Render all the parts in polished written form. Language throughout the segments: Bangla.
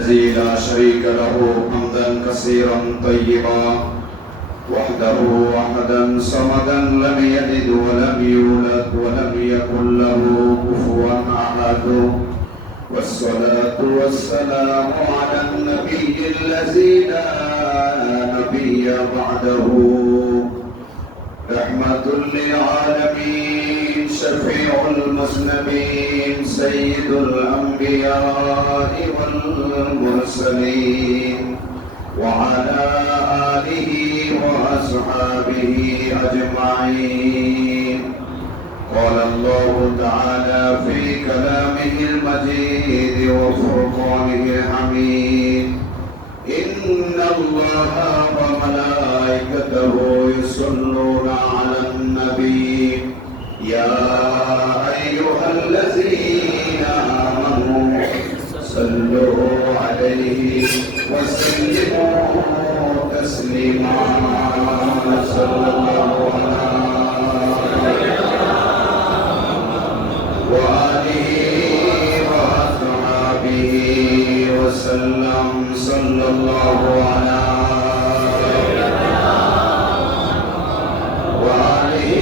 الذي لا شريك له حمدا كثيرا طيبا وحده أحدا صمدا لم يلد ولم يولد ولم يكن له كفوا أحد والصلاة والسلام على النبي الذي لا نبي بعده رحمة للعالمين شفيع المذنبين سيد الأنبياء والمرسلين وعلى آله وأصحابه أجمعين. قال الله تعالى في كلامه المجيد وفرقانه الحميد إن الله وملائكته يصلون على النبي يا أيها الذين آمنوا صلوا عليه وسلموا تسليما صلى الله عليه وآله وأصحابه وسلم صلى الله على وآله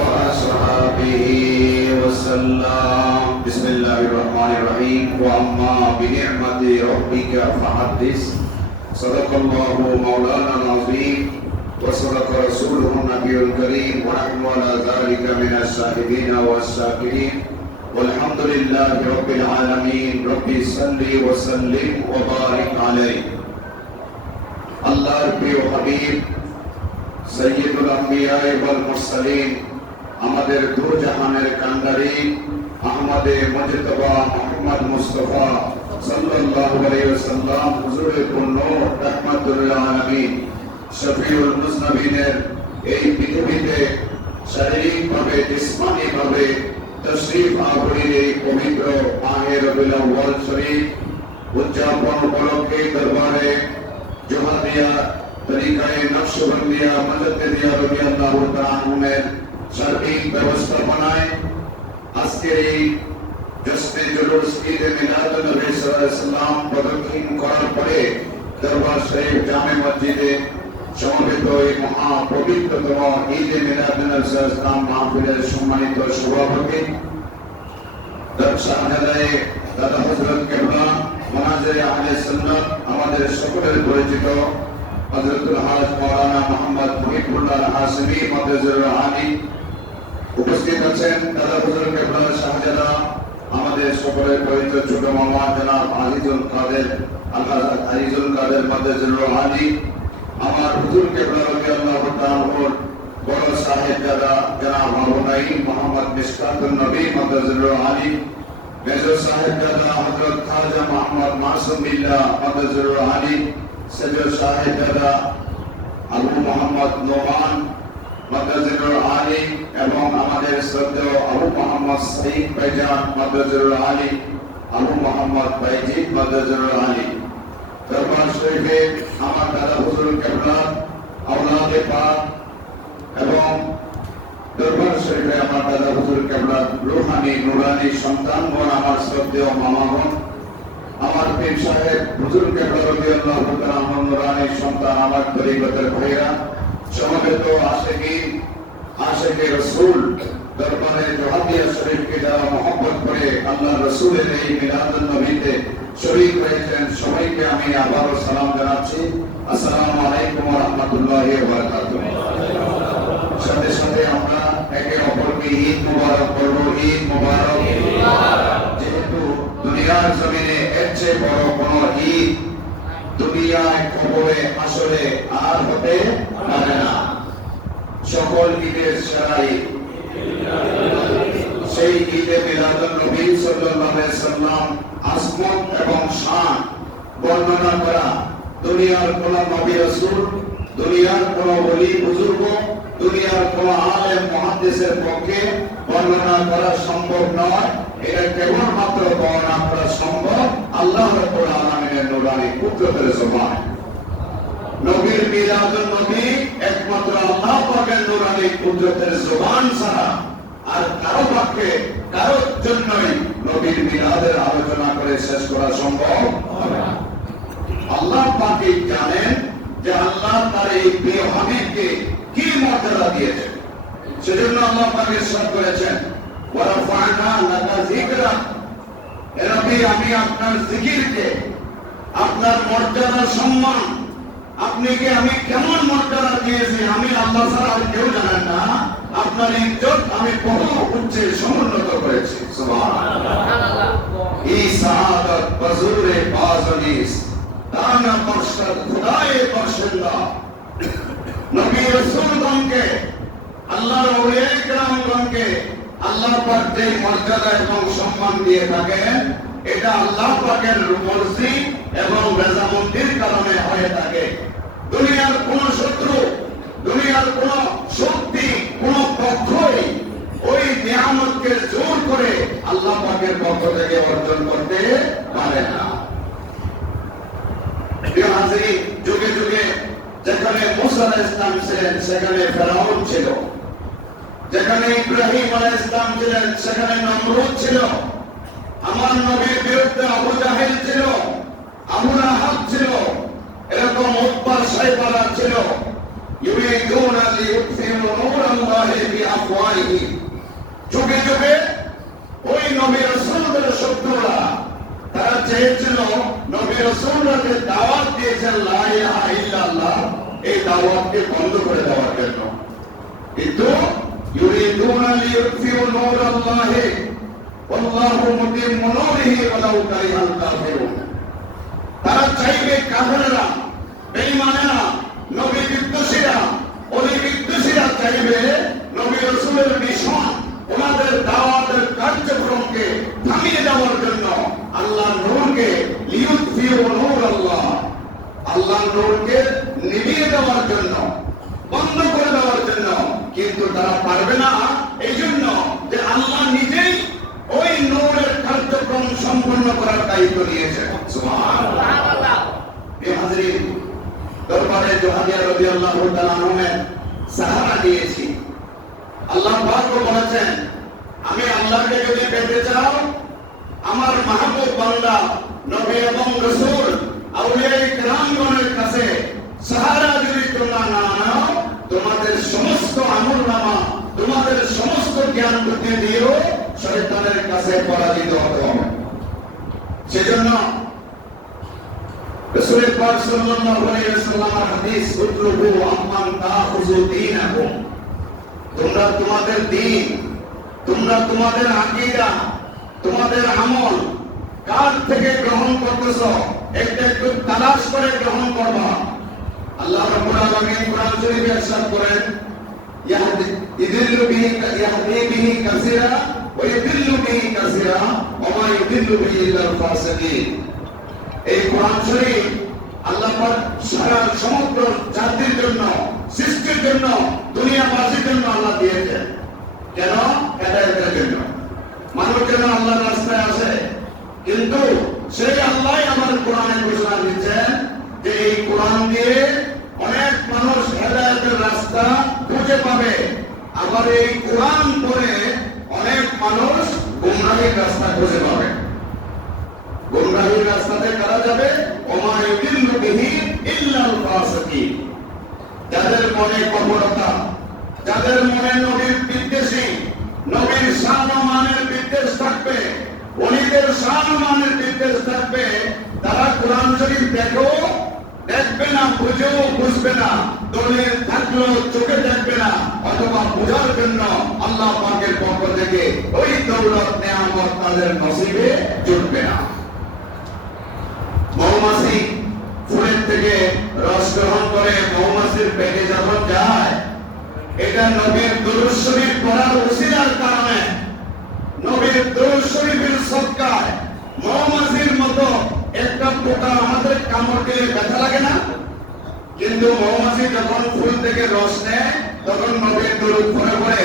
وأصحابه وسلم. بسم الله الرحمن الرحيم. وأما بنعمة ربك فحدث. صدق الله مولانا العظيم وصدق رسوله النبي الكريم ونحن على ذلك من الشاهدين والشاكرين والحمد لله رب العالمين. ربي صل وسلم وبارك عليه. আল্লাহর প্রিয় হাবিব সাইয়্যিদুল আম্বিয়া ওয়াল মুরসালিন আমাদের দু জাহানের কান্ডারি আহমদে মুজতবা মুহাম্মদ মুস্তাফা সাল্লাল্লাহু আলাইহি ওয়াসাল্লাম হুজুরে পূর্ণ রাহমাতুল লিল আলামিন শফিউল মুজনবিনের এই পৃথিবীতে শারীরিকভাবে জিসমানিভাবে তশরীফ আবরির এই পবিত্র মাহে রবিউল আউয়াল শরীফ উদযাপন উপলক্ষে দরবারে জোহাদিয়া তরিকায়ে নকশবন্দিয়া মুজাদ্দিদিয়া রাদিয়াল্লাহু তাআলা আনহুমের সার্বিক ব্যবস্থাপনায় আজকের এই জশ্নে জুলুস ঈদে মিলাদুন নবী সাল্লাল্লাহু আলাইহি ওয়াসাল্লাম প্রদক্ষিণ করার পরে দরবার শরীফ জামে মসজিদে সমবেত এই মহা পবিত্রতম ঈদে মিলাদুন নবী সাল্লাল্লাহু আলাইহি ওয়াসাল্লাম মাহফিলের সম্মানিত সভাপতি শাহজালায়ে দাদা হযরত কেবলা মুনাজিরে আহলে সুন্নাত আমাদের সকলের পরিচিত হযরতুল হাজ মাওলানা মুহাম্মদ মুহিবুল্লাহ হাশিমি মাদ্রাসার আলী উপস্থিত আছেন। দাদা হুজুর কেবলা শাহজাদা আমাদের সকলের পরিচিত ছোট মামা জনাব আজিজুল কাদের আজিজুল কাদের মাদ্রাসার আলী আমার হুজুর কেবলা রাদিয়াল্লাহু তাআলা আনহুর বড় সাহেবজাদা জনাব আবু নাঈম মুহাম্মদ মিশকাতুন নবী মাদ্রাসার আলী মেজর সাহেবজাদা হযরত খাজা মুহাম্মদ মাসুম বিল্লাহ মাদ্রাসার আলী সদর সাহেবজাদা আবু মুহাম্মদ নোমান মাদ্রাসার আলী এবং আমাদের শ্রদ্ধেয় আবু মুহাম্মদ সাইদ ভাইজান মাদ্রাসার আলী আবু মুহাম্মদ বাইজিদ মাদ্রাসার আলী দরবার শরীফে আমার দাদা হুজুর কেবলা আওলাদে পাক এবং দরবার শরীফে আমার দাদা হুজুর কেবলা রূহানি নুরানি সন্তানগণ আমার শ্রদ্ধেয় মামাগণ আমার পীর সাহেব হুজুর কেবলা রাদিয়াল্লাহু তাআলা আনহু নুরানি সন্তান আমার তরিকতের ভাইরা সমবেত আশিকে রাসূল দরবারে জোহাদিয়া শরীফকে যারা মহব্বত করে আল্লাহ রাসূলের এই মিলাদুন নবীতে শরীক হয়েছেন সবাইকে আমি আবারও সালাম জানাচ্ছি। আসসালামু আলাইকুম ওয়া রাহমাতুল্লাহি ওয়া বারাকাতুহু। সাথে সাথে আমরা একে অপরকে ঈদ মুবারক বলবো। ঈদ মুবারক। যেহেতু দুনিয়ার জমিনে এর চেয়ে বড় কোনো ঈদ দুনিয়ায় কবরে আসলে আর হতে পারে না। সকল ঈদের সেরা ঈদ সেই ঈদে মিলাদুন নবী সাল্লাল্লাহু আলাইহি ওয়াসাল্লাম আজমত এবং শান বর্ণনা করা দুনিয়ার কোন নবী রাসূল দুনিয়ার কোন ওলি বুজুর্গ দুনিয়ার কোন আলেম মুহাদ্দিসের পক্ষে বর্ণনা করা সম্ভব নয়। এটা কেবলমাত্র বর্ণনা করা সম্ভব আল্লাহ রাব্বুল আলামিনের নূরানি কুদরতের জবানে। নবীর মিলাদুন নবী একমাত্র আল্লাহ পাকের নূরানি কুদরতের জবান ছাড়া আর কারো পক্ষে কারোর জন্যই নবীর মিলাদের আলোচনা করে শেষ করা সম্ভব হবে না। পাকই জানেন যে আল্লাহ তার এই প্রিয় হাবিবকে কি মর্যাদা দিয়েছেন। সেজন্য আল্লাহ পাক ইরশাদ করেছেন, ওয়া রাফা'না লাকা যিকরাক, হে নবী আমি আপনার জিকিরকে, আপনার মর্যাদা সম্মান আপনাকে আমি কেমন মর্যাদা দিয়েছি আমি আল্লাহ ছাড়া আর কেউ জানেন না। আপনার ইজ্জত আমি বহু উচ্চে সমুন্নত করেছি। সুবহানাল্লাহ। এই সাআদাত বজুরে বাজনিস দানা বখশত খুদায়ে বখশিন্দা। নবী রাসূলগণকে, আল্লাহর ওলিয়ায়ে কেরামগণকে আল্লাহ পাক যে মর্যাদা এবং সম্মান দিয়ে থাকেন, এটা আল্লাহ পাকের মর্জি এবং রাজামন্দির কারণে হয়ে থাকে। দুনিয়ার কোন শত্রু, দুনিয়ার কোন শক্তি, কোন পক্ষই ওই নিয়ামতকে জোর করে আল্লাহ পাকের পক্ষ থেকে অর্জন করতে পারে না। প্রিয় হাজিরিন, যুগে যুগে যেখানে মূসা আলাইহিস সালাম ছিলেন সেখানে ফেরাউন ছিল, যেখানে ইব্রাহিম আলাইহিস সালাম ছিলেন সেখানে নমরুদ ছিল, আমার নবীর বিরুদ্ধে আবু জাহেল ছিল, আবু লাহাব ছিল, এরকম উতবা শাইবারা ছিল। ইউরিদুনা লিইউতফিউ নূরাল্লাহি বিআফওয়াহিহিম। যুগে যুগে ওই নবী রাসূলদের শত্রুরা তারা চেয়েছিল নবী রাসূলরা যে দাওয়াত দিয়েছেন লা ইলাহা ইল্লাল্লাহ, এই দাওয়াতকে বন্ধ করে দেওয়ার জন্য। কিন্তু ইউরিদুনা লিইউতফিউ নূরাল্লাহি ওয়াল্লাহু মুতিম্মু নূরিহি ওয়ালাউ কারিহাল কাফিরুন। তারা চাইবে কাফেররা, বেঈমানেরা, নবী বিদ্বেষীরা, ওলি বিদ্বেষীরা চাইবে নবী রাসূলের মিশন, ওনাদের দাওয়াতের কার্যক্রমকে থামিয়ে দেওয়ার জন্য, আল্লাহর নূরকে লিইউতফিউ নূরাল্লাহ, আল্লাহর নূরকে নিভিয়ে দেওয়ার জন্য, বন্ধ করে দেওয়ার জন্য। কিন্তু তারা পারবে না, এই জন্য যে আল্লাহ নিজেই ওই নূরের কার্যক্রম সম্পন্ন করার দায়িত্ব নিয়েছেন। সুবহানাল্লাহ। এই হাজিরিন, দরবারে জোহানিয়া রাদিয়াল্লাহু তাআলা আনহুকে সাহারা দিয়েছি। আল্লাহ পাক বলেছেন, আমি আল্লাহকে যদি পেতে চাও, আমার মাহবুব বান্দা নবী এবং রাসূল আউলিয়ায়ে কেরামগণের কাছে সাহারা যদি তোমরা না নাও, তোমাদের সমস্ত আমলনামা, তোমাদের সমস্ত জ্ঞান বুদ্ধি দিয়েও শয়তানের কাছে পরাজিত হতে হবে। সেজন্য রাসূল পাক সাল্লাল্লাহু আলাইহি ওয়াসাল্লামের হাদিস, উতলুবু আম্মান তাখুযু দীনাকুম, তোমরা তোমাদের দ্বীন, তোমরা তোমাদের আকীদা, তোমাদের আমল কার থেকে গ্রহণ করতেছো একটা একটু তালাশ করে গ্রহণ করবা। আল্লাহ রাব্বুল আলামিন কোরআন শরীফে ইরশাদ করেন, ইযিল্লু বিহি ইয়াহদি বিহি কাসীরা ওয়া ইযিল্লু বিহি কাসীরা ওয়া মা ইযিল্লু বিহি ইল্লাল ফাসিকিন। এই কোরআন শরীফ আল্লাহ পাক সারা সমগ্র জাতির জন্য, সৃষ্টির জন্য, দুনিয়াবাসীর জন্য আল্লাহ দিয়েছেন। কেন? হেদায়েতের জন্য। মানুষ যেন আল্লাহর রাস্তায় আসে। কিন্তু সেই আল্লাহই আমার কোরআনে ঘোষণা দিচ্ছেন যে এই কোরআন দিয়ে অনেক মানুষ হেদায়েতের রাস্তা খুঁজে পাবে, আবার এই কোরআন পড়ে অনেক মানুষ গুমরাহির রাস্তা খুঁজে পাবে। গুমরাহির রাস্তাতে কারা যাবে? ওমা ইউদিল্লু বিহি ইল্লাল ফাসিকিন। যাদের মনে কপটতা, যাদের মনে নবীর বিদ্বেষী, নবীর শান ও মানের বিদ্বেষ থাকবে, ওলিদের শান ও মানের বিদ্বেষ থাকবে, তারা কোরআন শরীফ দেখবে না, বুঝেও বুঝবে না, দলিল থাকলেও চোখে দেখবে না, অথবা বোঝার জন্য আল্লাহ পাকের পক্ষ থেকে ওই দৌলত নেয়ামত তাদের নসিবে জুটবে না। মৌমাছি ফুলের থেকে রস গ্রহণ করে মৌমাছির পেটে যখন যায়, এটা নবীর দুরূদ শরীফ পড়ার ওসিলার কারণে, নবীর দুরূদ শরীফের সদকায় মৌমাছির মতো একটা পোকা আমাদের কামড় দিলে ব্যথা লাগে না? কিন্তু মৌমাছি যখন ফুল থেকে রস নেয়, তখন নবীর দুরূদ পড়ে পড়ে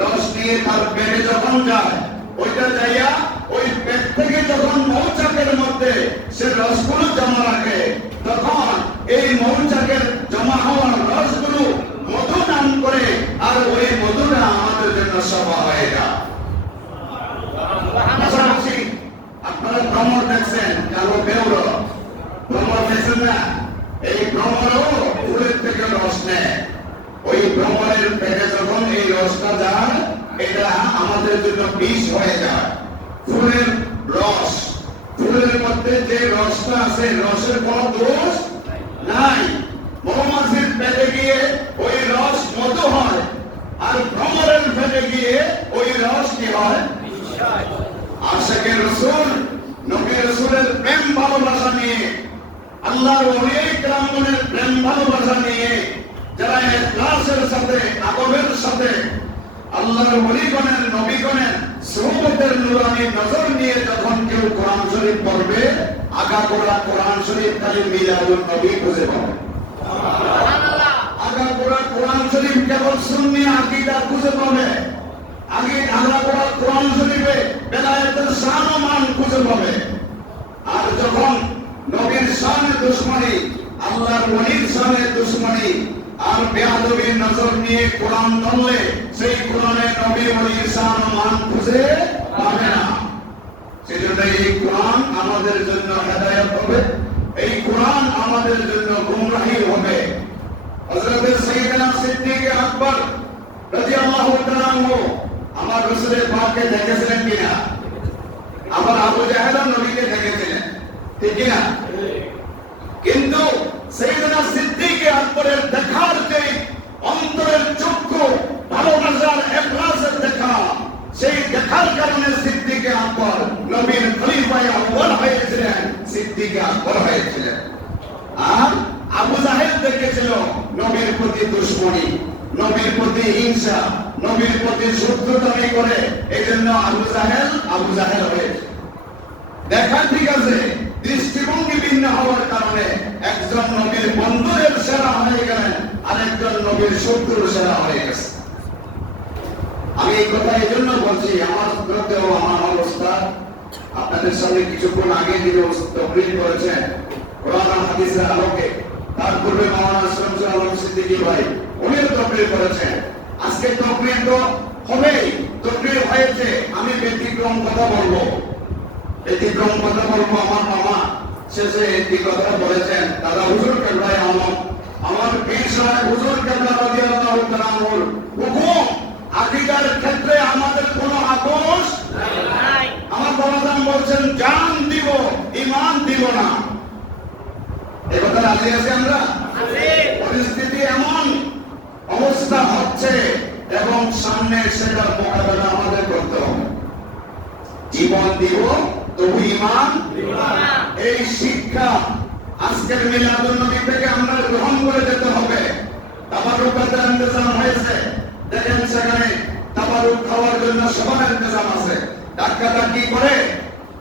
রস নিয়ে তার পেটে যখন যায়, ওইটা যাইয়া ওই পেট থেকে যখন মৌচাকের মধ্যে সে রসগুলো জমা রাখে, তখন এই মৌচাকের জমা হওয়ার রসগুলো মধু নাম করে, আর ওই মধুটা আমাদের জন্য সভা হয়ে যায়। পাশাপাশি আপনারা ভ্রমর দেখছেন, কালো বেউর ভ্রমর দেখছেন না, এই ভ্রমরও ফুলের থেকে রস নেয়। ওই ভ্রমরের পেটে যখন এই রসটা যায়, এটা আমাদের জন্য বিষ হয়ে যায়। ফুলের রস, ফুলের মধ্যে যে রসটা আছে, রসের কোনো দোষ নাই। মৌমাছির পেটে গিয়ে ওই রস মধু হয়, আর ভ্রমরের পেটে গিয়ে ওই রস কি হয়? আশিকে রাসূল, নবী রাসূলের প্রেম ভালোবাসা নিয়ে, আল্লাহর ওলিয়ে কেরামের প্রেম ভালোবাসা নিয়ে যারা ইখলাসের সাথে, আদবের সাথে আল্লাহর ওলিগণের, নবীগণের সুহবতের নূরানি নজর নিয়ে যখন কেউ কোরআন শরীফ পড়বে, আগাগোড়া কোরআন শরীফ খালি মিলাদুন নবী খুঁজে পাবে। আগাগোড়া কোরআন শরীফ কেবল সুন্নি আকীদা খুঁজে পাবে। আগাগোড়া কোরআন শরীফে বেলায়েতের শান ও মান খুঁজে পাবে। আর যখন নবীর শানের দুশমনী, আল্লাহর ওলির শানের দুশমনী আর বেয়াদবির নজর নিয়ে কোরআন ধরলে, সেই কোরআনে নবী ওলির শান ও মান খুঁজে পাবে না। সেজন্য এই কোরআন আমাদের জন্য হেদায়েত হবে, এই কোরআন আমাদের জন্য গুমরাহি হবে। হযরত সাইয়েদনা সিদ্দিক আকবর রাদিয়াল্লাহু তাআলা আনহু আমার রাসূলের পাককে দেখেছিলেন কিনা? আবার আবু জাহেল নবীকে দেখেছিলেন, ঠিক কিনা? কিন্তু সাইয়েদনা সিদ্দিক আকবরের দেখার যে অন্তরের চক্ষু, ভালোবাসার ইখলাসের দেখা, সেই দেখার কারণে সিদ্দিক আকবর নবীর খলিফা আউয়াল হয়েছিলেন, সিদ্দিক আকবর হয়েছিলেন। আর আবু জাহেল দেখেছিল নবীর প্রতি দুশমনী, নবীর প্রতি হিংসা, নবীর প্রতি শত্রুতামি করে, এই জন্য আবু জাহেল হয়েছে। দেখা ঠিক আছে, দৃষ্টিভঙ্গি ভিন্ন হওয়ার কারণে একজন নবীর বন্ধুদের সেরা হয়ে গেলেন, আরেকজন নবীর শত্রুর সেরা হয়ে গেছে। আমি এই কথা এই জন্য বলছি, আমার মধ্যেও আমার অবস্থা আপনাদের সামনে কিছুক্ষণ আগে যিনি তকরির করেছেন কোরআন হাদিসের আলোকে, তার পূর্বে মাওলানা শামসুল আলম সিদ্দিকী ভাই উনিও তকরির করেছেন। আজকে তকরির তো হবেই, তকরির হয়েছে। আমি ব্যতিক্রম কথা বলবো, আমার মামা শেষে এই কথা বলেছেন, দাদা হুজুর কেবলা আলম, আমার পীর সাহেব হুজুর কেবলা রাদিয়াল্লাহু তাআলা আনহুর হুকুম, আকীদার ক্ষেত্রে আমাদের কোনো আপোষ নাই। আমার বাবাজান বলছেন জান দিব, ঈমান দিব না। এই কথা রাজি আছি আমরা? পরিস্থিতি এমন অবস্থা হচ্ছে এবং সামনে সেটার মোকাবেলা আমাদের করতে হবে। জীবন দিব তবু ঈমান দিব না, এই শিক্ষা আজকের মিলাদুন নবী থেকে আমরা গ্রহণ করে যেতে হবে। তাবারুকের ইন্তজাম হয়েছে, দেখেন সেখানে তাবারুক খাওয়ার জন্য সবার ইন্তজাম আছে। ডাক্তারটা করে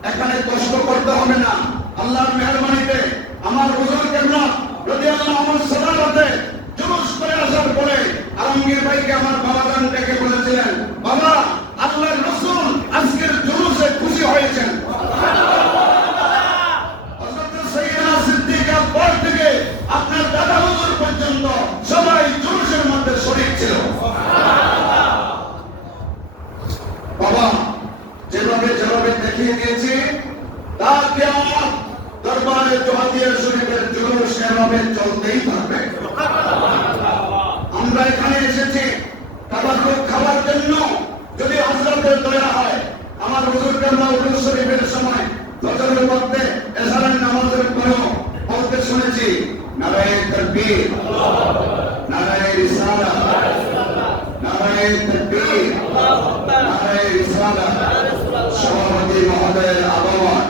এখানে কষ্ট করতে হবে না, আল্লাহর মেহরবানিতে আমার হুজুর কেবলা রাদিয়াল্লাহু আনহু সালাতে জুলুস করে আসার পরে আলমগীর ভাইকে আমার বাবাজান ডেকে বলেছিলেন, বাবা আল্লাহর রাসূল আজকের জুলুসে খুশি হয়েছেন। হযরত সাইয়েদনা সিদ্দিক আকবর থেকে আপনার দাদা হুজুর পর্যন্ত সবাই জুলুসের মধ্যে শরীক ছিল। বাবা যেভাবে দেখিয়ে দিয়েছি, তা কিয়ামত দরবারে জোহাদিয়া শরীফের জুলুস এভাবে চলতেই থাকবে। আমরা এখানে এসেছি তাবারুক খাওয়ার জন্য। যদি হযরতের দয়া হয়, আমার হুজুর কেবলা উরুস শরীফের সময় ফজরের ওয়াক্তে এশারের নামাজের পরেও বলতে শুনেছি, নারায়ে তাকবীর, নারায়ে রিসালাত, নারায়ে তাকবীর, নারায়ে রিসালাত। সভাপতি মহোদয়ের আগমন,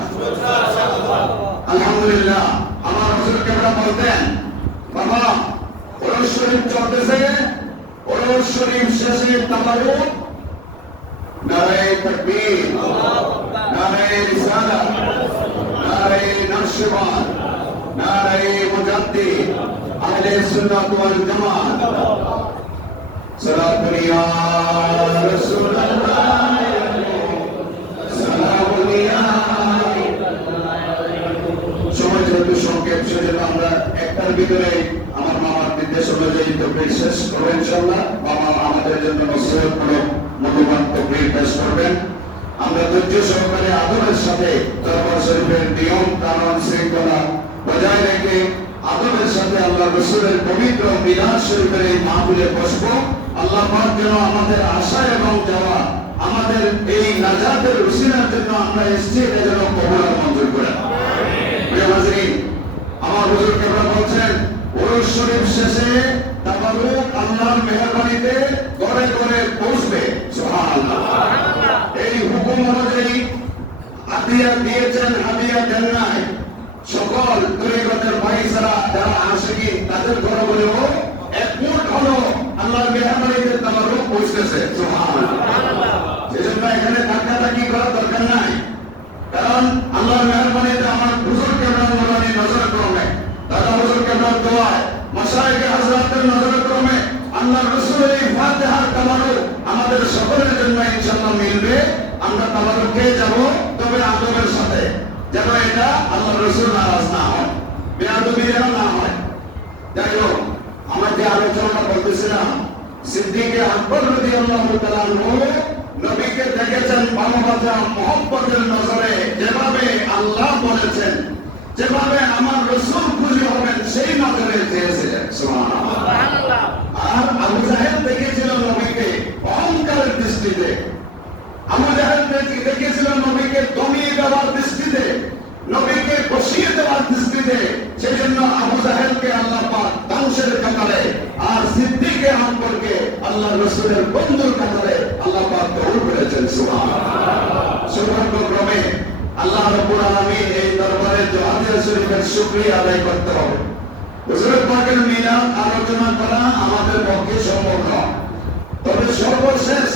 আলহামদুলিল্লাহ। আমার হুজুর কেবলা বলতেন, বাবা উরুস শরীফ চলতেছে, উরুস শরীফ শেষে তাবারুক, নারায়ে তাকবীর, নারায়ে রিসালাত, নারায়ে নকশবন্দ, নারায়ে মুজাদ্দিদ, আহলে সুন্নাত ওয়াল জামাত। সালাতুন ইয়া রাসূলুল্লাহ, সালামুন ইয়া। সময় যেহেতু সংক্ষেপ, সেজন্য আমরা একটার ভিতরে আমার মামার নির্দেশ অনুযায়ী তকবীর শেষ করবো ইনশাআল্লাহ। মামা আমাদের জন্য নসিহতমূলক মূল্যবান তকবীর পেশ করবেন। আমরা ধৈর্য সহকারে আদরের সাথে দরবার শরীফের নিয়ম কানুন শৃঙ্খলা বজায় রেখে আল্লাহ রাসূলের পবিত্র মিলাদ শরীফের এই মাহফিলে বসবো। আল্লাহ পাক যেন আমাদের আশা এবং যাওয়া, আমাদের এই নাজাতের উসিলার জন্য আমরা এসেছি, এটা যেন কবুল আর মঞ্জুর করেন। প্রিয় হাজরিন, আমার হুজুর কেবলা বলছেন উরুস শরীফ শেষে তাবারুক আল্লাহর মেহেরবানিতে ঘরে ঘরে পৌঁছবে। সুবহানাল্লাহ। এই হুকুম অনুযায়ী হাদিয়া দিয়েছেন, হাদিয়া দেন নাই, সকল তরিকতের ভাইসারা যারা আশিকিন তাদের ঘরে বলেও এক মুঠ হলো আল্লাহর মেহেরবানিতে তাবারুক পৌঁছেছে। সুবহানাল্লাহ। সেজন্য এখানে ধাক্কাধাক্কি করার দরকার নাই, কারণ আল্লাহর মেহেরবানিতে আমার হুজুর কেবলার নুরানি নজর ক্রমে, দাদা হুজুর কেবলার দোয়ায়, মাশায়েখে হযরতের নজর ক্রমে আল্লাহর রাসূলের এই ফাতিহার তাবারুক আমাদের সকলের জন্য ইনশাআল্লাহ মিলবে। আমরা তাবারুক পেয়ে যাব, তবে আদবের সাথে, যেন এটা আল্লাহর রাসূল নারাজ না হয়, বেয়াদবি যেন না হয়। যাই হোক, আমরা যে আলোচনাটা করতেছিলাম, সিদ্দিকে আকবর রাদিয়াল্লাহু তাআলা আনহু নবীকে দেখেছেন ভালোবাসা মহব্বতের নজরে, যেভাবে আল্লাহ বলেছেন, যেভাবে আমার রাসূল খুশি হবেন সেই নজরে চেয়েছিলেন। সুবহানাল্লাহ। আর আবু জাহেল দেখেছিল নবীকে অহংকারের দৃষ্টিতে, আবু জাহেল দেখেছিল নবীকে দমিয়ে দেওয়ার দৃষ্টিতে, নবীকে বসিয়ে দেওয়ার দৃষ্টিতে। সেজন্য আবু জাহেলকে আল্লাহ পাক ধ্বংসের কাতারে, আর সিদ্দিকে আকবরকে আল্লাহ রাসূলের বন্ধুর কাতারে আল্লাহ পাক দৌড় করেছেন। সুবহানাল্লাহ। সৌভাগ্যক্রমে আল্লাহ রাব্বুল আলামিন এই দরবারে দুআ শরীফের শুকরিয়া আদায় করতে হবে। হুজুর পাকের মিলাদ আলোচনা করা আমাদের পক্ষে সম্ভব নয়, তবে সর্বশেষ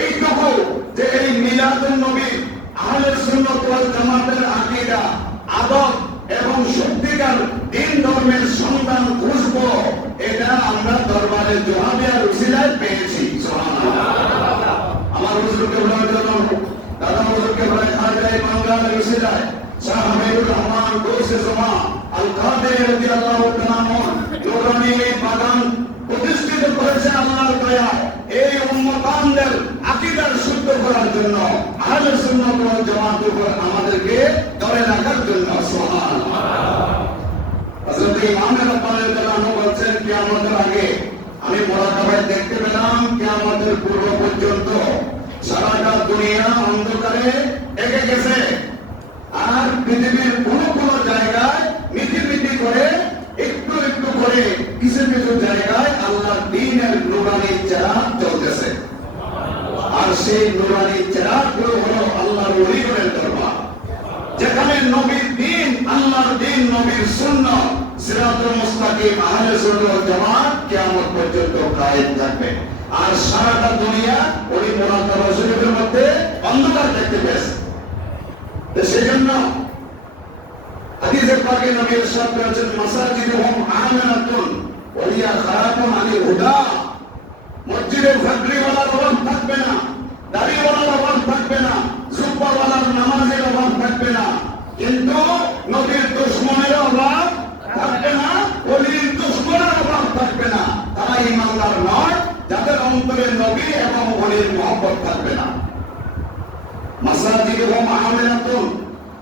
এইটুকু যে এই মিলাদুন নবী আহলে সুন্নাত ওয়াল জামাতের আকীদা, আদব এবং সত্যিকার দ্বীন ধর্মের সন্ধান খুঁজবো, এটা আমরা দরবারে দুআর উসিলায় পেয়েছি। সুবহানাল্লাহ। আমার হুজুর কেবলার জন্য, দাদা হুজুর কেবলার খাজায়ে বাংলার উসিলায় শাহ হামিদুর রহমান গৌসে জমা আল কাদের রাদিয়াল্লাহু তাআলা নুরানি এই বাগান প্রতিষ্ঠিত করেছে আল্লাহর দয়ায়, এই উম্মতানদের আকীদার শুদ্ধ করার জন্য, আহলে সুন্নাত ওয়াল জামাতের উপর আমাদেরকে ধরে রাখার জন্য। সুবহানাল্লাহ। হযরত ইমাম রাব্বানী রাদিয়াল্লাহু আনহু বলেন, কিয়ামতের আগে আমি মুরাকাবায় দেখতে পেলাম, কিয়ামতের পূর্ব পর্যন্ত সারাটা দুনিয়া অন্ধকারে ঢেকে গেছে, আর পৃথিবীর কোন কোন জায়গায় মিটিমিটি করে একটু একটু করে কিছু কিছু জায়গায় আল্লাহর দ্বীনের নূরানি চিরাগ জ্বলতেছে। আর সেই নূরানি চিরাগগুলো হলো আল্লাহর ওলিগণের দরবার, যেখানে নবীর দ্বীন, আল্লাহর দ্বীন, নবীর সুন্নাহ, সিরাতুল মুস্তাকিম, আহলে সুন্নাত ওয়াল জামাত কিয়ামত পর্যন্ত কায়েম থাকবে। আর সারাটা দুনিয়া ওই মুরাকাবা শরীফের মধ্যে অন্ধকার দেখতে পেয়েছে। সেজন্য হাদিসে পাকে নবী ইরশাদ করেছেন, মাসাজিদুহুম আমিনাতুন ওয়া হিয়া খারাতুন আনিল হুদা। মসজিদে ফাকরিওয়ালার অভাব থাকবে না, দাড়িওয়ালার অভাব থাকবে না, জুব্বাওয়ালার নামাজের অভাব থাকবে না, কিন্তু নবীর দুশমনের অভাব থাকবে না, ওলির দুশমনের অভাব থাকবে না। তারা ঈমানদার নয় যাদের অন্তরে নবী এবং ওলির মহব্বত থাকবে না। মাসাজিদুহুম আমিনাতুন,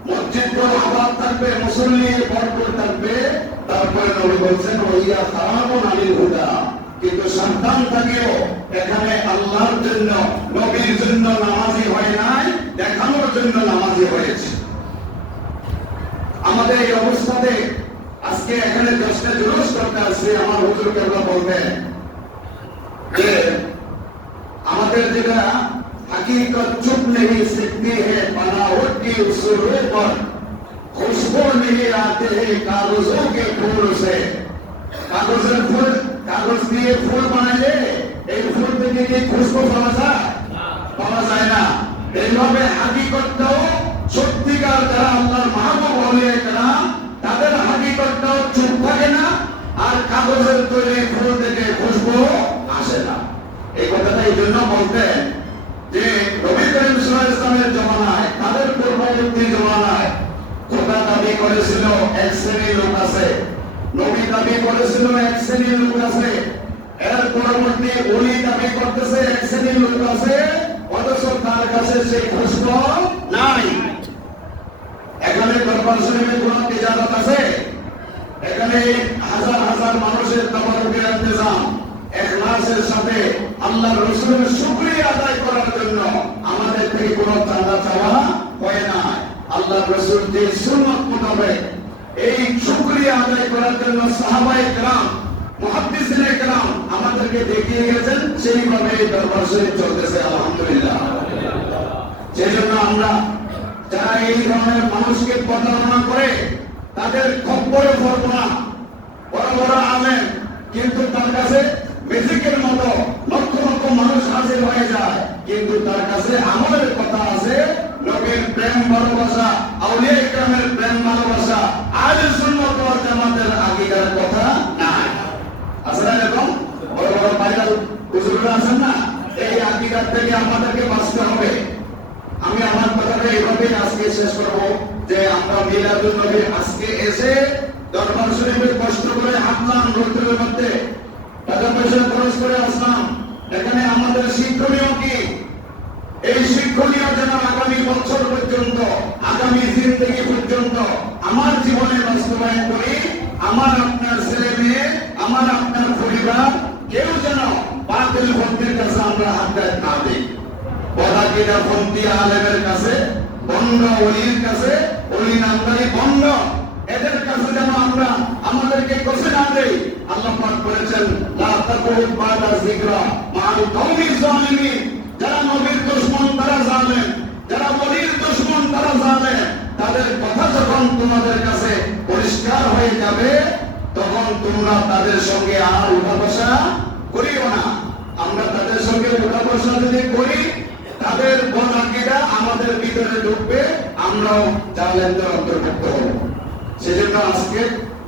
মসজিদগুলো আবাদ থাকবে, মুসল্লি ভরপুর থাকবে। তারপরে নবী বলছেন, ওয়া খারাতুন আনিল হুদা, কিন্তু সন্তান থাকেও এখানে আল্লাহর জন্য, নবীর জন্য নামাজি হয় নাই, দেখানোর জন্য নামাজি হয়েছে। আমাদের এই অবস্থাতে আজকে এখানে 10টা জুলুস করতে আসছে, আমার হুজুর কেবলা বলবেন যে আমাদের যেটা हकीकत चुप नहीं सकती है, बनावट की उसूलों पर खुशबू नहीं आते हैं कागजों के फूल से। कागजेर फूल, कागज দিয়ে ফুল বানাইলে এই ফুল থেকে কি খুশবু পাওয়া যায় না। এইভাবে হাকিকতটাও, সত্যিকার যারা আল্লাহর মাহবুব আউলিয়া কেরাম, তাদের হাকিকতটাও চুপ থাকে না, আর কাগজের তৈরি ফুল থেকে খুশবু আসে না। এই কথাটা এই জন্য বলতেন যে নবী করিম সাল্লাল্লাহু আলাইহি ওয়াসাল্লামের জমানায়, তাদের পূর্ববর্তী জমানায় খোদা দাবি করেছিল এক শ্রেণীর লোক আছে, নবী দাবি করেছিল এক শ্রেণীর লোক আছে, এর পরবর্তী ওলি দাবি করতেছে এক শ্রেণীর লোক আছে, অথচ তার কাছে সেই খুশবু নাই। এখানে দরবার শরীফে কোন তিজারত আছে? এখানে হাজার আল্লাহর রাসূলের শুকরিয়া আদায় করার জন্য আমাদের থেকে কোনো চাঁদা চাওয়া হয় না। আল্লাহর রাসূল যে সুন্নাত মোতাবেক এই শুকরিয়া আদায় করার জন্য সাহাবায়ে কেরাম মুহাদ্দিসিনে কেরাম আমাদেরকে দেখিয়ে গেছেন, সেইভাবে এই দরবার শরীফ চলতেছে আলহামদুলিল্লাহ। সেজন্য আমরা যারা এই ধরনের মানুষকে প্রতারণা করে তাদের খপ্পরে পড়বো না। বড় বড় আলেম কিন্তু তার কাছে ম্যাজিকের মতো লক্ষ লক্ষ মানুষ হাজির হয়ে যায়, কিন্তু তার কাছে আমলের কথা আছে, নবীর প্রেম ভালোবাসা, আউলিয়া ইকরামের প্রেম ভালোবাসা, আহলে সুন্নাত ওয়াল জামাতের আকীদার কথা নাই। আসলে এরকম বড় বড় ভাইরাল হুজুররা আছেন না, এই আকীদার থেকে আমাদেরকে বাঁচতে হবে। আমি আমার কথাটা এইভাবে আজকে শেষ করব যে আমরা মিলাদুন নবী আজকে এসে দরবার শরীফে কষ্ট করে হাঁটলাম, রোদের মধ্যে টাকা পয়সা খরচ করে আসলাম। এখানে আমাদের শিক্ষণীয় কি? এই শিক্ষণীয় যেন আগামী বছর পর্যন্ত, আগামী জিন্দেগি পর্যন্ত আমার জীবনে বাস্তবায়ন করি। আমার আপনার ছেলে মেয়ে, আমার আপনার পরিবার কেউ যেন বাতিল পন্থীর কাছে আমরা হাত না দিই। বদাকিরা পন্থী আলেমের কাছে, বন্ড ওলির কাছে, ওলি নামদারি বন্ড, এদের কাছে যেন আমরা আমাদেরকে কষে না দেই। আল্লাহ পাক বলেছেন লা তাকুল বাদা যিকরা মা'আল কওমি যালিমিন। যারা নবীর দুশমন তারা জালেম, যারা ওলির দুশমন তারা জালেম। তাদের কথা যখন তোমাদের কাছে পরিষ্কার হয়ে যাবে তখন তোমরা তাদের সঙ্গে আর উঠা বসা করিও না। আমরা তাদের সঙ্গে উঠা বসা যদি করি তাদের বদাকিরা আমাদের ভিতরে ঢুকবে, আমরাও জালেমদের অন্তর্ভুক্ত হব। সেজন্য আজকে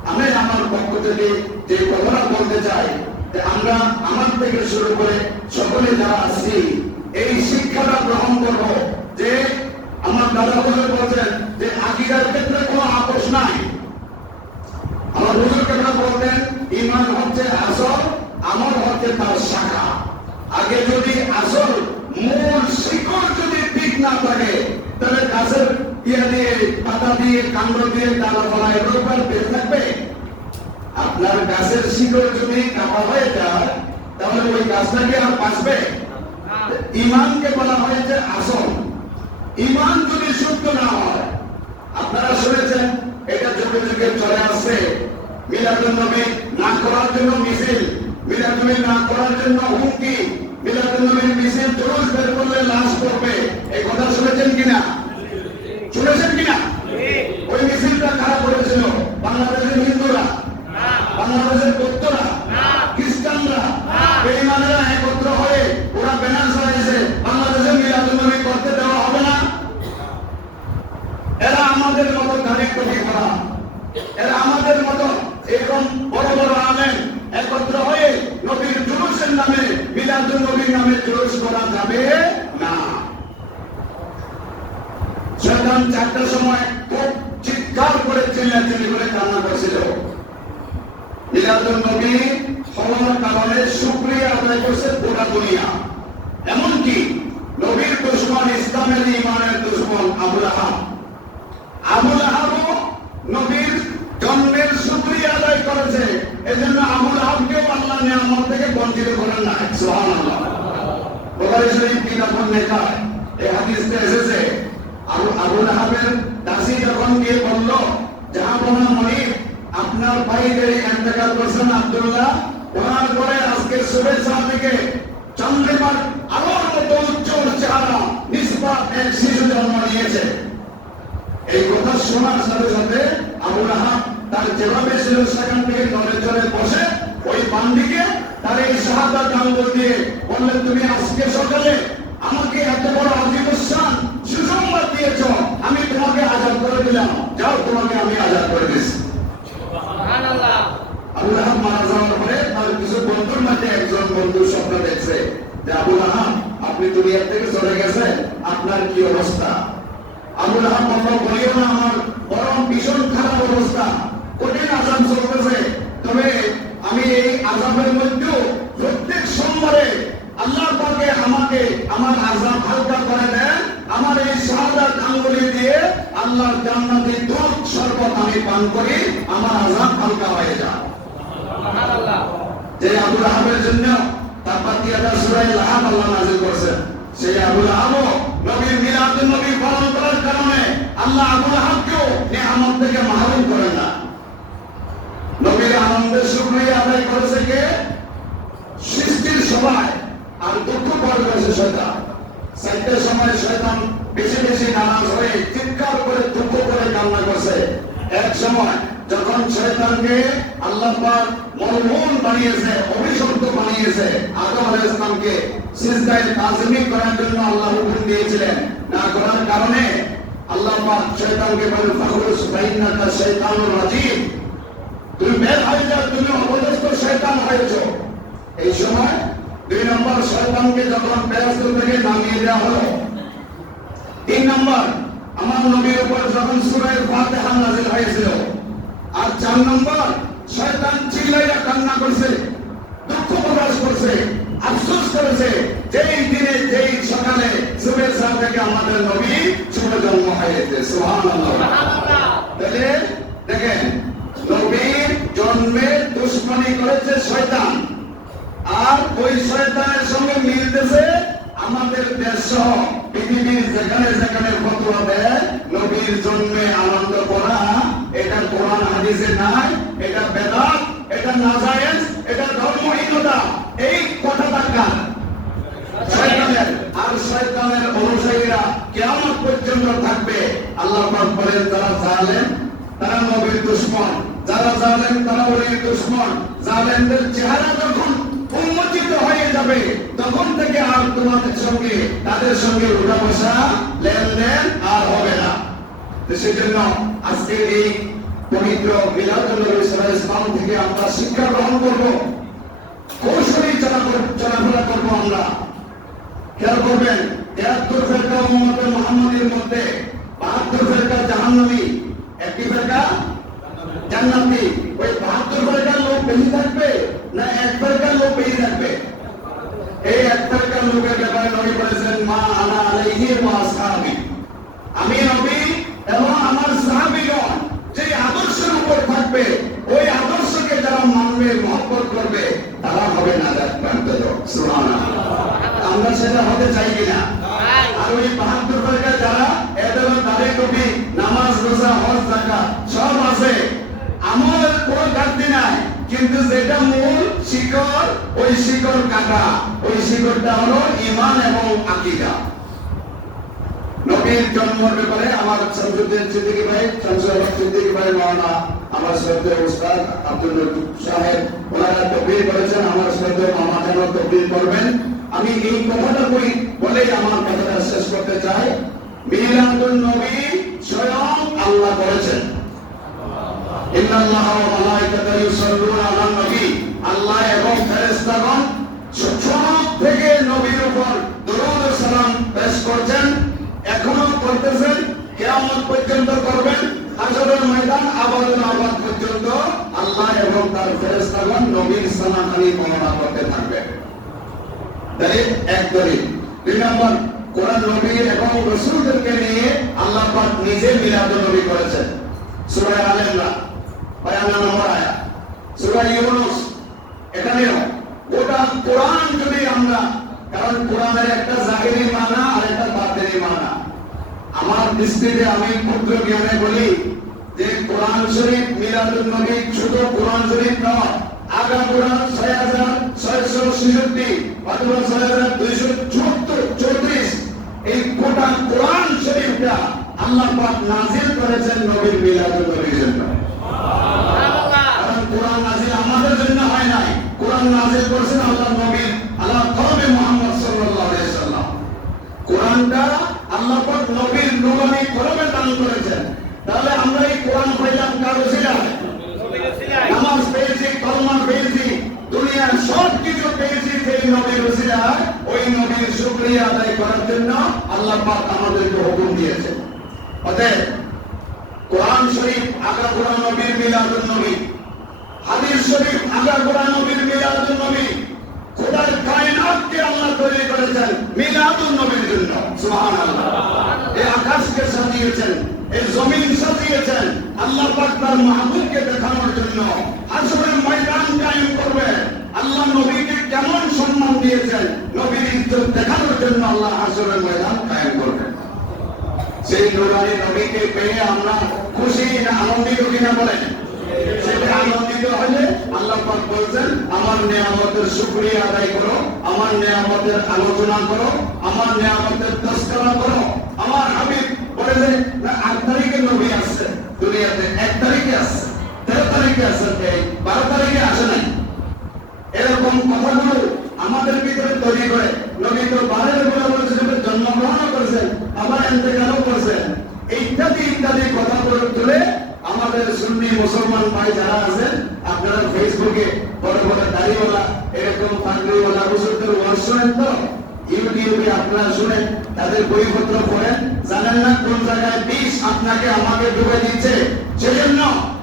আমি আমার পক্ষ থেকে যে কথাটা বলতে চাই যে আমরা আমার থেকে শুরু করে সকলে যারা আছি এই শিক্ষাটা গ্রহণ করব যে আমার দাদা বলছেন যে আকীদার ক্ষেত্রে কোনো আপোষ নাই। আমার হুজুর কথা বলতেন ঈমান হচ্ছে আসল, আমল হচ্ছে তার শাখা। আগে যদি আসল মূল শিকড় যদি ঠিক না থাকে তাহলে গাছের ইয়া দিয়ে, পাতা দিয়ে, কাণ্ড দিয়ে, ডালপালা এগুলো বেঁচে থাকবে? আপনার গাছের শিকড় যদি কাটা হয়ে যায় তাহলে ওই গাছটা কি আর বাঁচবে? ঈমানকে বলা হয়েছে আসল। ঈমান যদি শুদ্ধ না হয়, আপনারা শুনেছেন এটা যুগে যুগে চলে আসছে, মিলাদুন নবী না করার জন্য মিছিল, মিলাদুন নবী না করার জন্য হুমকি, মিলাদুন নবীর মিছিল জুলুস বের করলে লাশ করবে। এই কথা শুনেছেন কিনা? শুনেছেন কিনা? ওই মিছিলটা কারা করেছিল? বাংলাদেশের হিন্দুরা, বাংলাদেশের বৌদ্ধরা, খ্রিস্টানরা, বেঈমানেরা একত্র হয়ে ওরা ব্যানার চালাইছে বাংলাদেশে মিলাদুন নবী করতে দেওয়া হবে না। এরা আমাদের মতো তারিখ তৈরি করা, এরা আমাদের মতো এরকম বড় বড় আলেম একত্র হয়ে নবীর জুলুসের নামে, মিলাদুন নবীর নামে জুলুস করা যাবে না। শয়তান 4টার সময় খুব চিৎকার করে চিল্লাচিল্লি করে কান্না করছিল। মিলাদুন নবী হওয়ার কারণে শুকরিয়া আদায় করছে গোটা দুনিয়া। এমনকি নবীর দুশমন, ইসলামের ঈমানের দুশমন আবু লাহাব, আবু লাহাবও নবীর জন্মের শুকরিয়া আদায় করেছে। এজন্য আবু লাহাবকেও আল্লাহ নিয়ামত থেকে বঞ্চিত করেন না। সুবহানাল্লাহ। বুখারী শরীফ কিতাবুন নিকাহ এই হাদিসে এসেছে আবু লাহাবের দাসী যখন গিয়ে বলল জাহাপনা মনির আপনার ভাই যে ইন্তেকাল করেছেন আব্দুল্লাহ, ওনার পরে আজকে শুভেচ্ছা থেকে চন্দ্রিমার আলোর মতো উজ্জ্বল চেহারা নিষ্পাপ এক শিশু জন্ম নিয়েছে। এই কথা শোনার সাথে সাথে আবু লাহাব তার যেভাবে ছিল সেখান থেকে নড়ে চড়ে বসে ওই বান্দিকে তার এই শাহাদাত আঙ্গুল দিয়ে বললেন তুমি আজকে সকালে আমাকে এত বড় আজিমুসান সুসংবাদ দিয়েছ, আমি তোমাকে আজাদ করে দিলাম, যাও তোমাকে আমি আজাদ করে দিয়েছি। সুবহানাল্লাহ। আবু লাহাব মারা যাওয়ার পরে তার কিছু বন্ধুর মাঝে একজন বন্ধু স্বপ্ন দেখছে যে আবু লাহাব আপনি দুনিয়া থেকে চলে গেছেন, আপনার কি অবস্থা? আবু লাহাব বলিও না, আমার বরং ভীষণ খারাপ অবস্থা, কঠিন আযাব চলতেছে। তবে আমি এই আযাবের মধ্যেও প্রত্যেক সোমবারে আল্লাহ পাকে আমাকে আমার আযাব হালকা করে দেন, আমার এই শাহাদাত আঙ্গুলি দিয়ে আল্লাহর জান্নাতি দুধ শরবত আমি পান করি, আমার আযাব হালকা হয়ে যায়। সুবহানাল্লাহ। যে আবু লাহাবের জন্য তারপর ইয়াদা সূরা লাহাব আল্লাহ নাযিল করেছেন। সেই আবু লাহাব নবীর মিলাদুন নবী পালন করার কারণে আল্লাহ আবু লাহাবকেও নিয়ামত থেকে মাহরুম করেন না। নবীর আনন্দের শুকরিয়া আদায় করেছে কে? সৃষ্টির সবাই। আর দুঃখ পার করেছে শয়তান। চারটার সময় শয়তান বেশি বেশি নারাজ হয়ে চিৎকার করে দুঃখ করে কান্না করছে। এক সময় যখন শয়তানকে আল্লাহ পাক মরহুম বানিয়েছে, অভিশপ্ত বানিয়েছে, আদম আলাইহিস সালামকে সিজদায়ে তাজমি করার জন্য আল্লাহ হুকুম দিয়েছিলেন, না করার কারণে আল্লাহ পাক শয়তানকে বলেন ফাখরুজ ফাইন্নাকা শাইতানুর রাজিম, তুমি বের হয়ে যাও, তুমি অপদস্থ শয়তান হয়েছো। এই সময় 2 নম্বর শয়তানকে যখন বেহেশত থেকে নামিয়ে দেওয়া হলো। 3 নম্বর আমার নবীর উপর যখন সূরা ফাতিহা নাযিল হয়েছিল। আর 4 নম্বর শয়তান চিল্লাইয়া কান্না করছে, দুঃখ প্রকাশ করছে, আফসোস করেছে যেই দিনে যেই সকালে সুবহের সাল থেকে আমাদের নবী শুভ জন্ম হয়েছে। সুবহানাল্লাহ। তাহলে দেখেন নবীর জন্মে দুশমনি করেছে শয়তান, আর ওই শয়তানের সঙ্গে মিলতেছে আমাদের দেশ সহ পৃথিবীর যেখানে যেখানে ফতোয়া দেয় নবীর জন্মে আনন্দ করা, এটা কোরআন হাদিসে নাই, এটা বেদাত, এটা নাজায়েজ, এটা ধর্মহীনতা। এই কথাটা কার? শয়তানের। আর শয়তানের অনুসারীরা কিয়ামত পর্যন্ত থাকবে। আল্লাহ পাক বলেন যারা জালেম তারা নবীর দুশমন, যারা জালেম তারা ওলির দুশমন। জালেমদের চেহারা যখন উন্মোচিত হয়ে যাবে তখন থেকে আর তোমাদের সঙ্গে তাদের সঙ্গে উঠা বসা লেনদেন আর হবে না। সেজন্য আজকে এই পবিত্র মিলাদুন নবী সাল্লাল্লাহু আলাইহি ওয়াসাল্লাম থেকে আমরা শিক্ষা গ্রহণ করব, কৌশলী চলাফেরা করবো আমরা। খেয়াল করবেন 73 ফেরকা উম্মতে মুহাম্মাদীর মধ্যে 72 ফেরকা জাহান্নামী, একটি ফেরকা জান্নাতি। ওই 72 ফেরকার লোক বেশি থাকবে না এক ফেরকার লোক বেশি থাকবে? এই এক ফেরকার লোকের ব্যাপারে নবী বলেছেন মা আনা আলাইহি ওয়া আসহাবি, আমি নবী এবং আমার সাহাবীগণ যে আদর্শের উপর থাকবে, ওই আদর্শকে যারা মানবে, মহব্বত করবে, তারা হবে নাজাত প্রাপ্ত লোক। সুবহানাল্লাহ। আমরা সেটা হতে চাই কিনা? আর ওই 72 ফেরকা যারা এদের দাঁড়িয়ে টুপি, নামাজ, রোজা, হজ, যাকাত সব আছে, আমলের কোনো ঘাটতি নাই, কিন্তু যেটা মূল শিকড়, ওই শিকড় কাটা, ওই শিকড়টা হলো ঈমান এবং আকীদা। নবীর জন্মের ব্যাপারে আমার শামসুদ্দিন সিদ্দিকী ভাই, শামসুল সিদ্দিকী ভাই মাওলানা আমার শ্রদ্ধেয় উস্তাদ আব্দুল লতিফ সাহেব ওনারা তকবীর করেছেন, আমার শ্রদ্ধেয় মামা যেন তকবীর করবেন। আমি এই কথাটা বলেই আমার কথাটা শেষ করতে চাই। মিলাদুন নবী স্বয়ং আল্লাহ করেছেন। ইন্নাল্লাহা ওয়া মালাইকাতাহু ইউসাল্লুনা আলান নবী, আল্লাহ এবং ফেরেশতাগণ সব থেকে নবীর উপর দরুদ ও সালাম পেশ করছেন, এখনো করতেছেন, কিয়ামত পর্যন্ত করবেন, হাশরের ময়দান আবাদ পর্যন্ত আল্লাহ এবং তার ফেরেশতাগণ নবীর সালাম-আলি বর্ণনা করতে থাকবে। দলিল এক দলিল। 2 নম্বর কোরআন নবী এবং রাসূলদেরকে নিয়ে আল্লাহ পাক নিজে মিলাদুন নবী করেছেন। সূরা আলে ইমরান 52 নম্বর আয়াত, সূরা ইউনূস এখানেও গোটা কোরআন যদি আমরা, কারণ কোরআনের একটা জাহিরি মানা আর একটা বাতিনি মানা। আমার দৃষ্টিতে আমি ক্ষুদ্র জ্ঞানে বলি যে কোরআন শরীফ মিলাদুন নবী শুধু কোরআন শরীফ নয়, আগা কোরআন 6666, অথবা 6234, এই গোটা কোরআন শরীফটা আল্লাহ পাক নাযিল করেছেন নবীর মিলাদুন নবীর জন্য। কারণ কোরআন নাযিল আমাদের জন্য হয় নাই, কোরআন নাযিল করেছেন আল্লাহ নবীর আলা কওমে মুহাম্মদ সাল্লাল্লাহু আলাইহি ওয়াসাল্লাম। কোরআনটা আল্লাহ পাক নবীর নূরানী কলমে দান করেছেন। তাহলে আমরা এই কোরআন পাইলাম কার ওসিলায়? নবীর ওসিলায়। নামাজ পেয়েছি, কলমা পেয়েছি, দুনিয়ার সব কিছু পেয়েছি সেই নবীর ওসিলায়। ওই নবীর শুকরিয়া আদায় করার জন্য আল্লাহ পাক আমাদেরকে হুকুম দিয়েছেন। অতএব কোরআন শরীফ আগা কোরআন নবীর মিলাদুন নবী, হাদিস শরীফ আগা কোরআন নবীর মিলাদুন নবী। খোদার কায়নাতকে আল্লাহ তৈরি করেছেন মিলাদুন নবীর জন্য। সুবহানাল্লাহ। এই আকাশকে সাজিয়েছেন, এই জমিন সাজিয়েছেন আল্লাহ পাক তার মাহবুবকে দেখানোর জন্য। হাশরের ময়দান কায়েম করবে, আল্লাহ নবীকে কেমন সম্মান আল্লাহ হাসরের ময়দান কায়েম করবেন। সেই নূরানী নবীকে পেয়ে আমরা খুশি না আনন্দিত কিনা বলেন? সেটা আনন্দিত হলে আল্লাহ পাক বলছেন আমার নিয়ামতের শুকরিয়া আদায় করো, আমার নিয়ামতের আলোচনা করো, আমার নিয়ামতের তাজকিরা করো। আমার হাবিব বলেছে 8 তারিখে নবী আসছে দুনিয়াতে, 1 তারিখে আসছে, 13 তারিখে আসছে, 12 তারিখে আসে নাই। এরকম কথাগুলো আমাদের ভিতরে তৈরি করে নবী তো 12 রবিউল জন্মগ্রহণ করেছেন, আবার ইন্তেকালও করেছেন, ইত্যাদি ইত্যাদি কথাগুলো তুলে আমাদের সুন্নি মুসলমান ভাই যারা আছেন আপনারা ফেসবুকে বড় বড় দাড়িওয়ালা এরকম পাগড়িওয়ালা হুজুরদের ওয়াজ শুনেন, তো ইউটিউবে আপনারা শুনেন, তাদের বইপত্র পড়েন, জানেন না কোন জায়গায় বিষ আপনাকে আমাকে ডুবে দিচ্ছে। সেজন্য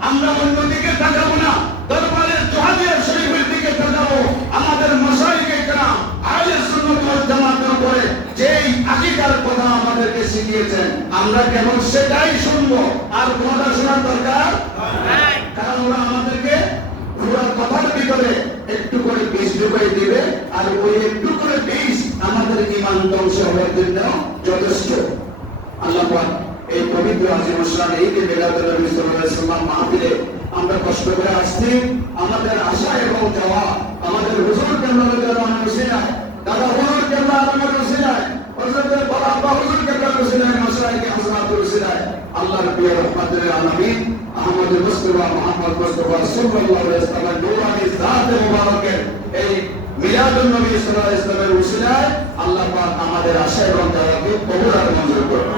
আমরা অন্যদিকে তাকাবো না, দরবারের জোহাদিয়া শরীফের দিকে তাকাবো। আমাদের মাশায়েখে কেরাম আহলে সুন্নাত ওয়াল জামাতের উপরে যেই আকীদার কথা আমাদেরকে শিখিয়েছেন আমরা কেবল সেটাই শুনবো, আর কোনটা শোনার দরকার নাই। কারণ ওরা আমাদেরকে পুরো কথার ভিতরে একটু করে বিষ ঢুকিয়ে দিবে, আর ওই একটু করে বিষ আমাদের ঈমান ধ্বংস হওয়ার জন্য যথেষ্ট। আল্লাহ পাক এই পবিত্র আজিমুল শান ঈদে মিলাদুন নবী সাল্লাল্লাহু আলাইহি ওয়াসাল্লাম মাহফিলে আমরা কষ্ট করে আসছি। আমাদের আশা এবং চাওয়া আমাদের হুজুর কেবলা রাদিয়াল্লাহু আনহু উসিলায়, দাদা হুজুর কেবলা আলমের উসিলায়, হযরতের বড় আব্বা হুজুর কেবলার উসিলায়, মাশায়েখে হযরতের উসিলায় আল্লাহর প্রিয় রহমাতুল আলামিন আহমদ মুস্তাফা মুহাম্মদ মুস্তাফা সাল্লাল্লাহু আলাইহি ওয়াসাল্লাম নূরানী জাতে মুবারকের এই মিলাদুন নবী সাল্লাল্লাহু আলাইহি ওয়াসাল্লামের উসিলায় আল্লাহ পাক আমাদের আশা এবং চাওয়াকে কবুল আর মঞ্জুর করুন।